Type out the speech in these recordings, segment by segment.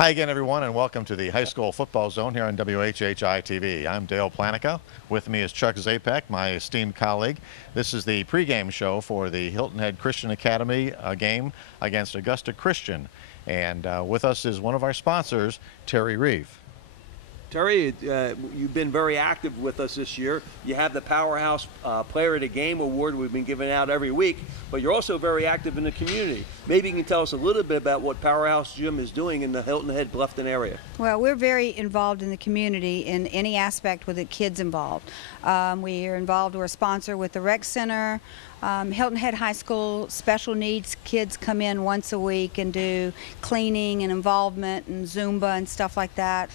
Hi again, everyone, and welcome to the High School Football Zone here on WHHI TV. I'm Dale Planica. With me is Chuck Zapek, my esteemed colleague. This is the pregame show for the Hilton Head Christian Academy game against Augusta Christian. And with us is one of our sponsors, Terry Reeve. Terry, you've been very active with us this year. You have the Powerhouse Player of the Game award we've been giving out every week, but you're also very active in the community. Maybe you can tell us a little bit about what Powerhouse Gym is doing in the Hilton Head Bluffton area. Well, we're very involved in the community in any aspect with the kids involved. We are involved, we're a sponsor with the Rec Center. Hilton Head High School special needs kids come in once a week and do cleaning and involvement and Zumba and stuff like that.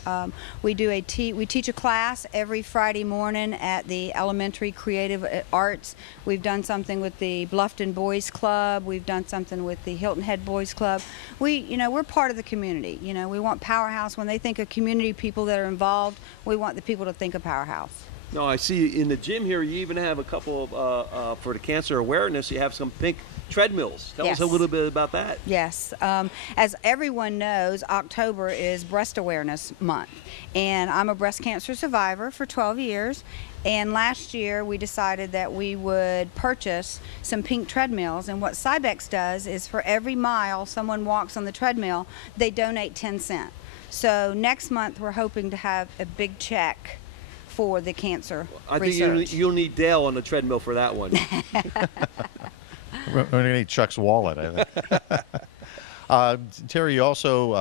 We teach a class every Friday morning at the Elementary Creative Arts. We've done something with the Bluffton Boys Club. We've done something with the Hilton Head Boys Club. We're part of the community. We want Powerhouse. When they think of community people that are involved, we want the people to think of Powerhouse. No, I see in the gym here you even have a couple of, for the cancer awareness, you have some pink treadmills. Tell us a little bit about that. Yes. As everyone knows, October is Breast Awareness Month. And I'm a breast cancer survivor for 12 years. And last year we decided that we would purchase some pink treadmills. And what Cybex does is for every mile someone walks on the treadmill, they donate 10 cents. So next month we're hoping to have a big check for the cancer research. I think you'll need Dale on the treadmill for that one. We're going to need Chuck's wallet, I think. Terry, you also,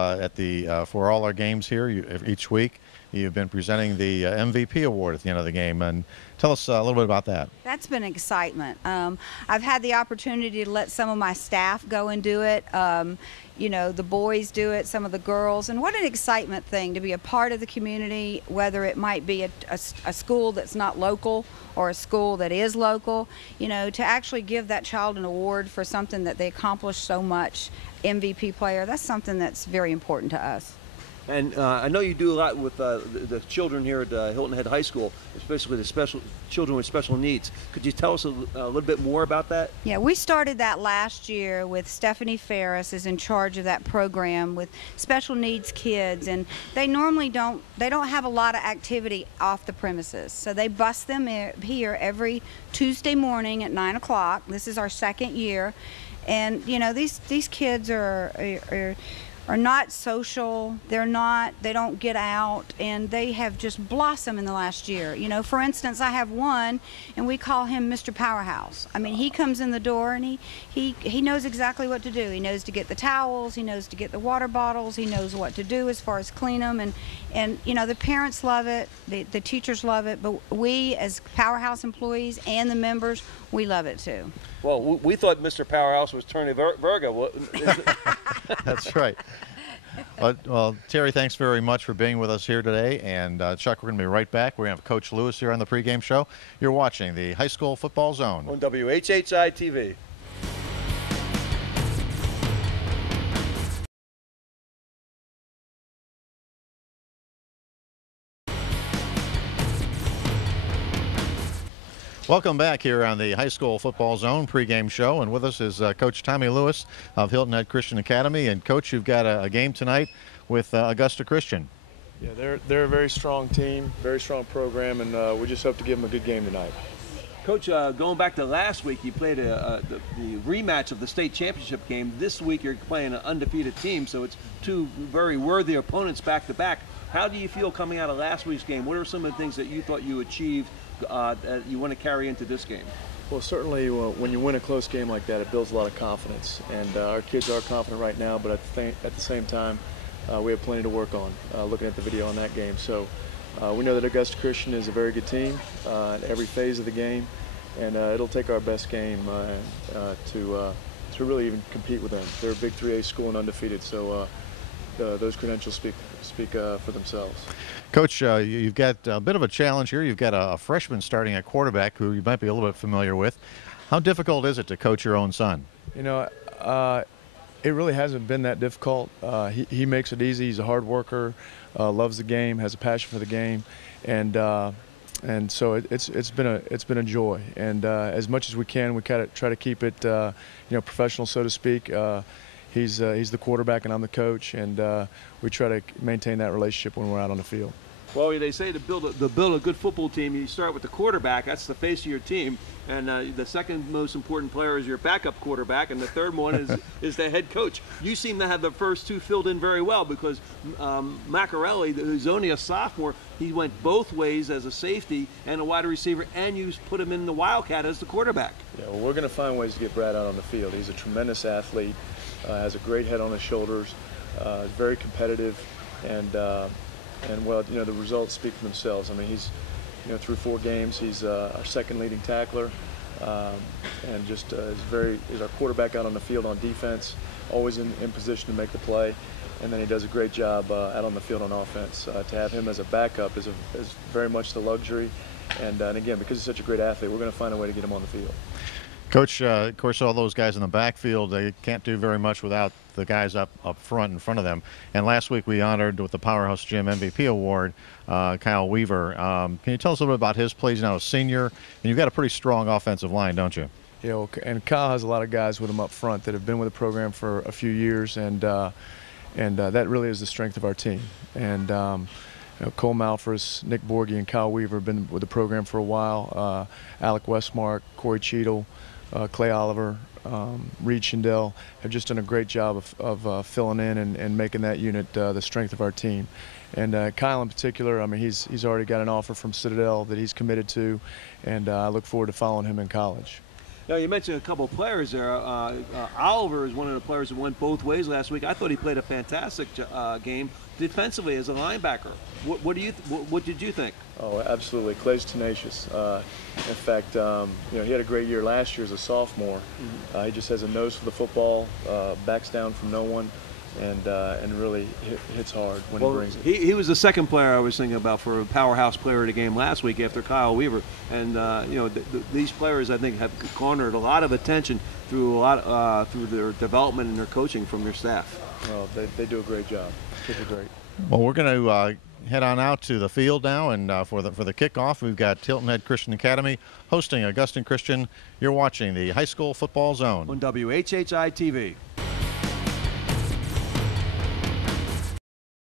for all our games here each week, you've been presenting the MVP award at the end of the game. And tell us a little bit about that. That's been excitement. I've had the opportunity to let some of my staff go and do it. The boys do it, some of the girls, and what an excitement thing to be a part of the community, whether it might be a school that's not local or a school that is local, to actually give that child an award for something that they accomplished so much, MVP player, that's something that's very important to us. And I know you do a lot with the children here at Hilton Head High School, especially the children with special needs. Could you tell us a little bit more about that? Yeah, we started that last year with Stephanie Ferris is in charge of that program with special needs kids, and they normally don't have a lot of activity off the premises. So they bus them here every Tuesday morning at 9 o'clock. This is our second year, and these kids are not social, they don't get out, and they have just blossomed in the last year. For instance, I have one, and we call him Mr. Powerhouse. I mean, he comes in the door, and he knows exactly what to do. He knows to get the towels, he knows to get the water bottles, he knows what to do as far as clean them, and the parents love it, the teachers love it, but we as Powerhouse employees and the members, we love it too. Well, we thought Mr. Powerhouse was Tony Virgo. That's right. Well, Terry, thanks very much for being with us here today. And Chuck, we're going to be right back. We're going to have Coach Lewis here on the pregame show. You're watching the High School Football Zone on WHHI TV. Welcome back here on the High School Football Zone pregame show, and with us is Coach Tommy Lewis of Hilton Head Christian Academy. And Coach, you've got a game tonight with Augusta Christian. Yeah, they're a very strong team, very strong program, and we just hope to give them a good game tonight. Coach, going back to last week, you played the rematch of the state championship game. This week you're playing an undefeated team, so it's two very worthy opponents back to back. How do you feel coming out of last week's game? What are some of the things that you thought you achieved that you want to carry into this game? Well, certainly when you win a close game like that, it builds a lot of confidence. And our kids are confident right now, but at the same time, we have plenty to work on, looking at the video on that game. So we know that Augusta Christian is a very good team at every phase of the game, and it'll take our best game to really even compete with them. They're a big 3A school and undefeated, so those credentials speak for themselves. Coach, you've got a bit of a challenge here. You've got a freshman starting at quarterback who you might be a little bit familiar with. How difficult is it to coach your own son? It really hasn't been that difficult. He makes it easy. He's a hard worker, loves the game, has a passion for the game, and so it's been a joy. And as much as we can, we kind of try to keep it professional, so to speak. he's the quarterback and I'm the coach, and we try to maintain that relationship when we're out on the field. Well, they say to build a good football team, you start with the quarterback. That's the face of your team, and the second most important player is your backup quarterback, and the third one is the head coach. You seem to have the first two filled in very well, because Macarelli, who's only a sophomore, he went both ways as a safety and a wide receiver, and you put him in the Wildcat as the quarterback. Yeah, well, we're going to find ways to get Brad out on the field. He's a tremendous athlete, has a great head on his shoulders, very competitive, and well, the results speak for themselves. I mean, he's, through 4 games, he's our second leading tackler, and just is our quarterback out on the field on defense, always in position to make the play, and then he does a great job out on the field on offense. To have him as a backup is very much the luxury, and again, because he's such a great athlete, we're going to find a way to get him on the field. Coach, of course, all those guys in the backfield, they can't do very much without the guys up front in front of them. And last week we honored with the Powerhouse Gym MVP Award Kyle Weaver. Can you tell us a little bit about his play? He's now a senior, and you've got a pretty strong offensive line, don't you? Yeah, and Kyle has a lot of guys with him up front that have been with the program for a few years, and that really is the strength of our team. And Cole Malfris, Nick Borghi, and Kyle Weaver have been with the program for a while. Alec Westmark, Corey Cheadle, Clay Oliver, Reed Schindel have just done a great job of filling in and making that unit the strength of our team. And Kyle in particular, I mean, he's already got an offer from Citadel that he's committed to, and I look forward to following him in college. Now, you mentioned a couple of players there. Oliver is one of the players that went both ways last week. I thought he played a fantastic game defensively as a linebacker. What did you think? Oh, absolutely. Clay's tenacious. In fact, he had a great year last year as a sophomore. He just has a nose for the football, backs down from no one, and really hits hard when he brings it. He was the second player I was thinking about for a powerhouse player of the game last week after Kyle Weaver. And these players, I think, have garnered a lot of attention through through their development and their coaching from their staff. Well, they do a great job. They do great. Well, we're going to head on out to the field now, and for the kickoff, we've got Hilton Head Christian Academy hosting Augustin Christian. You're watching the High School Football Zone on WHHI TV.